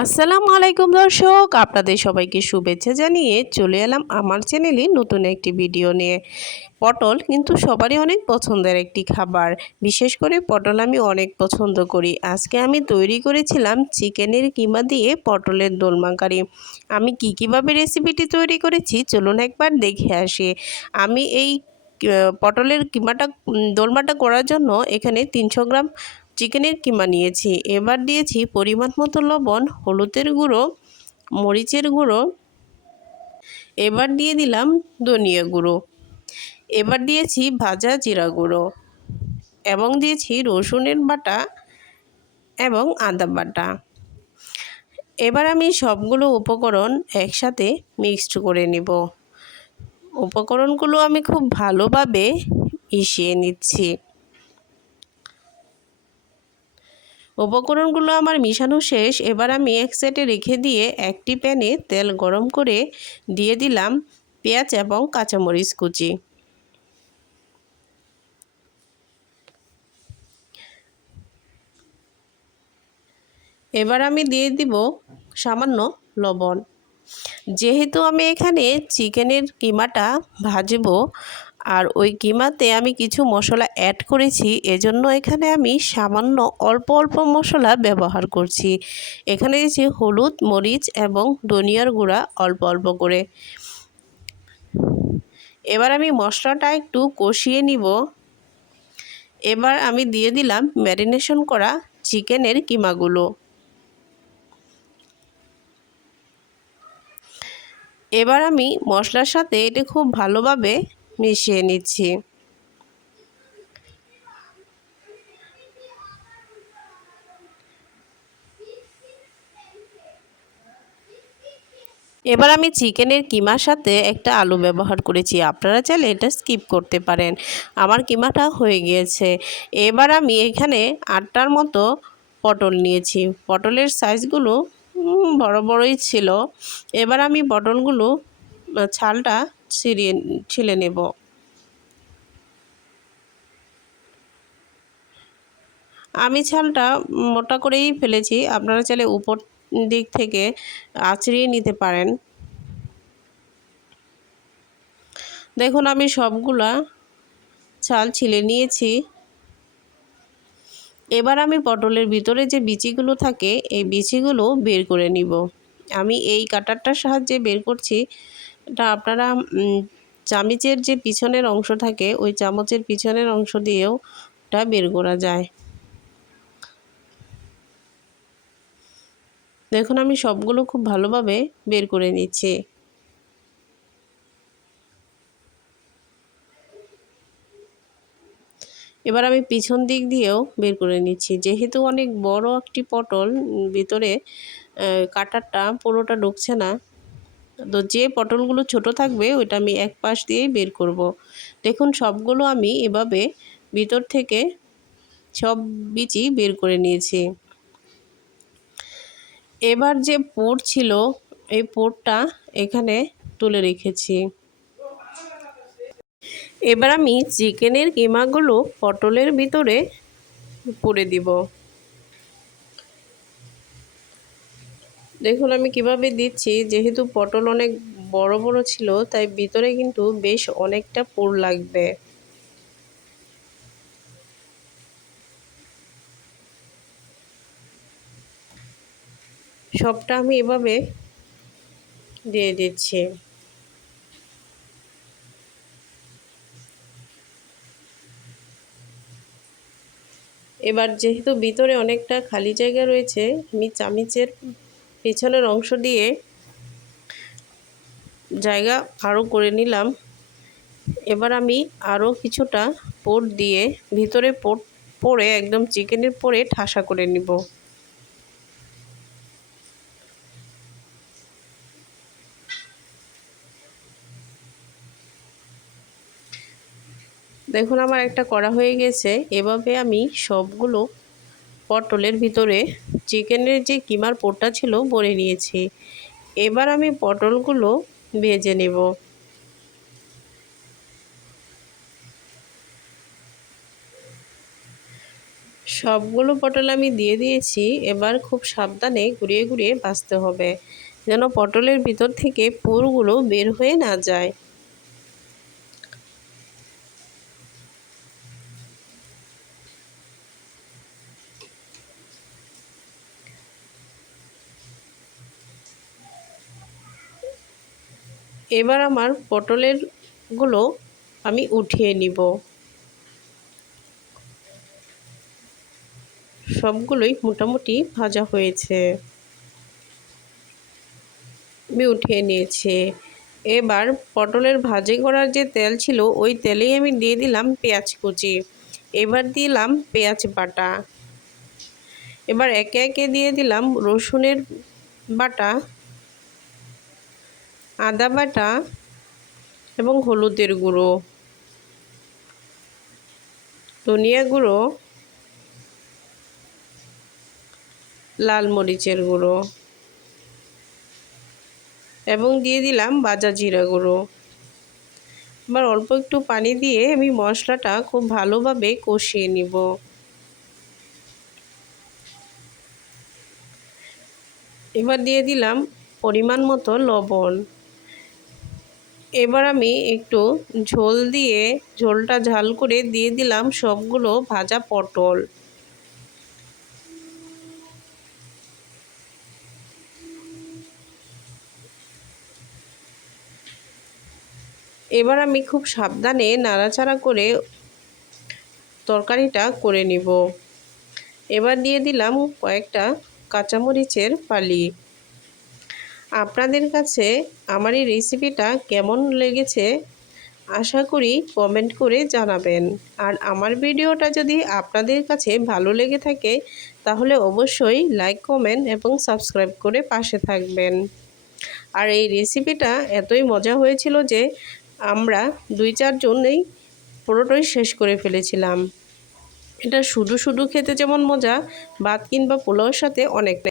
আসসালামু আলাইকুম দর্শক, আপনাদের সবাইকে শুভেচ্ছা জানিয়ে চলে এলাম আমার চ্যানেলে নতুন একটি ভিডিও নিয়ে। পটল কিন্তু সবারই অনেক পছন্দের একটি খাবার। বিশেষ করে পটল আমি অনেক পছন্দ করি। আজকে আমি তৈরি করেছিলাম চিকেনের কিমা দিয়ে পটলের দোলমা কারি আমি কী কীভাবে রেসিপিটি তৈরি করেছি চলুন একবার দেখে আসি। আমি এই পটলের কিমাটা দোলমাটা করার জন্য এখানে তিনশো গ্রাম চিকেনের কিমা নিয়েছি। এবার দিয়েছি পরিমাণ মতো লবণ, হলুদের গুঁড়ো, মরিচের গুঁড়ো। এবার দিয়ে দিলাম ধনিয়া গুঁড়ো। এবার দিয়েছি ভাজা জিরা গুঁড়ো এবং দিয়েছি রসুনের বাটা এবং আদা বাটা। এবার আমি সবগুলো উপকরণ একসাথে মিক্সড করে নিব। উপকরণগুলো আমি খুব ভালোভাবে মিশিয়ে নিচ্ছি। উপকরণগুলো আমার মিশানো শেষ। এবার আমি এক সাইডে রেখে দিয়ে একটি প্যানে তেল গরম করে দিয়ে দিলাম পেঁয়াজ এবং কাঁচামরিচ কুচি। এবার আমি দিয়ে দিব সামান্য লবণ। যেহেতু আমি এখানে চিকেনের কিমাটা ভাজবো আর ওই কিমাতে আমি কিছু মশলা অ্যাড করেছি, এজন্য এখানে আমি সামান্য অল্প অল্প মশলা ব্যবহার করছি। এখানে দিয়েছি হলুদ, মরিচ এবং ধনিয়ার গুঁড়া অল্প অল্প করে। এবার আমি মশলাটা একটু কষিয়ে নিব। এবার আমি দিয়ে দিলাম ম্যারিনেশন করা চিকেনের কিমাগুলো। এবার আমি মশলার সাথে এটা খুব ভালোভাবে মিশিয়ে নিচ্ছি। এবার আমি চিকেনের কিমার সাথে একটা আলু ব্যবহার করেছি। আপনারা চাইলে এটা স্কিপ করতে পারেন। আমার কিমাটা হয়ে গিয়েছে। এবার আমি এখানে আটটার মতো পটল নিয়েছি। পটলের সাইজগুলো বড় বড়ই ছিল। এবার আমি পটলগুলো ছালটা ছিঁড়িয়ে ছিলে নেব। আমি ছালটা মোটা করেই ফেলেছি। আপনারা চাইলে উপর দিক থেকে আঁচড়িয়ে নিতে পারেন। দেখুন, আমি সবগুলা ছাল ছিলে নিয়েছি। এবার আমি পটলের ভিতরে যে বিচিগুলো থাকে, এই বিচিগুলো বের করে নিব। আমি এই কাটারটার সাহায্যে বের করছি। এটা আপনারা চামিচের যে পিছনের অংশ থাকে, ওই চামচের পিছনের অংশ দিয়েও এটা বের করা যায়। দেখুন, আমি সবগুলো খুব ভালোভাবে বের করে নিচ্ছি। এবার আমি পিছন দিক দিয়েও বের করে নিচ্ছি। যেহেতু অনেক বড় একটি পটল ভিতরে কাটারটা পুরোটা ঢুকছে না তো যে পটলগুলো ছোট থাকবে, ওইটা আমি এক পাশ দিয়েই বের করব। দেখুন, সবগুলো আমি এভাবে ভিতর থেকে সব বিচি বের করে নিয়েছি। এবার যে পোট ছিল, এই পোটটা এখানে তুলে রেখেছি। এবার আমি চিকেনের কিমাগুলো পটলের ভিতরে পুরে দিব। দেখুন, আমি কীভাবে দিচ্ছি? যেহেতু পটল অনেক বড় বড় ছিল, তাই ভিতরে কিন্তু বেশ অনেকটা পুর লাগবে। সবটা আমি এভাবে দিয়ে দিচ্ছি। এবার যেহেতু ভিতরে অনেকটা খালি জায়গা রয়েছে, আমি চামিচের পেছনের অংশ দিয়ে জায়গা আরও করে নিলাম। এবার আমি আরও কিছুটা পোট দিয়ে ভিতরে পোট পরে একদম চিকেনের পরে ঠাসা করে নিব। দেখুন আমার একটা করা হয়ে গেছে। এভাবে আমি সবগুলো পটলের ভিতরে চিকেনের যে কিমার পোটটা ছিল ভরে নিয়েছি। এবার আমি পটলগুলো ভেজে নেব। সবগুলো পটল আমি দিয়ে দিয়েছি। এবার খুব সাবধানে ঘুরিয়ে ঘুরিয়ে ভাজতে হবে, যেন পটলের ভিতর থেকে পুরগুলো বের হয়ে না যায়। এবার আমার পটলেরগুলো আমি উঠিয়ে নিব। সবগুলোই মোটামুটি ভাজা হয়েছে। আমি উঠিয়ে নিয়েছি। এবার পটলের ভাজি করার যে তেল ছিল, ওই তেলেই আমি দিয়ে দিলাম পেঁয়াজ কুচি। এবার দিলাম পেঁয়াজ বাটা। এবার একে একে দিয়ে দিলাম রসুনের বাটা। আদা বাটা এবং হলুদের গুঁড়ো, ধনিয়া গুঁড়ো, লাল মরিচের গুঁড়ো এবং দিয়ে দিলাম বাজা জিরা গুঁড়ো। এবার অল্প একটু পানি দিয়ে আমি মশলাটা খুব ভালোভাবে কষিয়ে নিব। এবার দিয়ে দিলাম পরিমাণ মতো লবণ। এবার আমি একটু ঝোল দিয়ে, ঝোলটা ঝাল করে দিয়ে দিলাম সবগুলো ভাজা পটল। এবার আমি খুব সাবধানে নাড়াচাড়া করে তরকারিটা করে নিব। এবার দিয়ে দিলাম কয়েকটা কাঁচামরিচের ফালি আপনাদের কাছে আমার এই রেসিপিটা কেমন লেগেছে আশা করি কমেন্ট করে জানাবেন। আর আমার ভিডিওটা যদি আপনাদের কাছে ভালো লেগে থাকে, তাহলে অবশ্যই লাইক কমেন্ট এবং সাবস্ক্রাইব করে পাশে থাকবেন। আর এই রেসিপিটা এতই মজা হয়েছিল যে আমরা দুই চারজনেই পুরোটাই শেষ করে ফেলেছিলাম। এটা শুধু শুধু খেতে যেমন মজা, ভাত কিংবা পোলাওর সাথে অনেকটা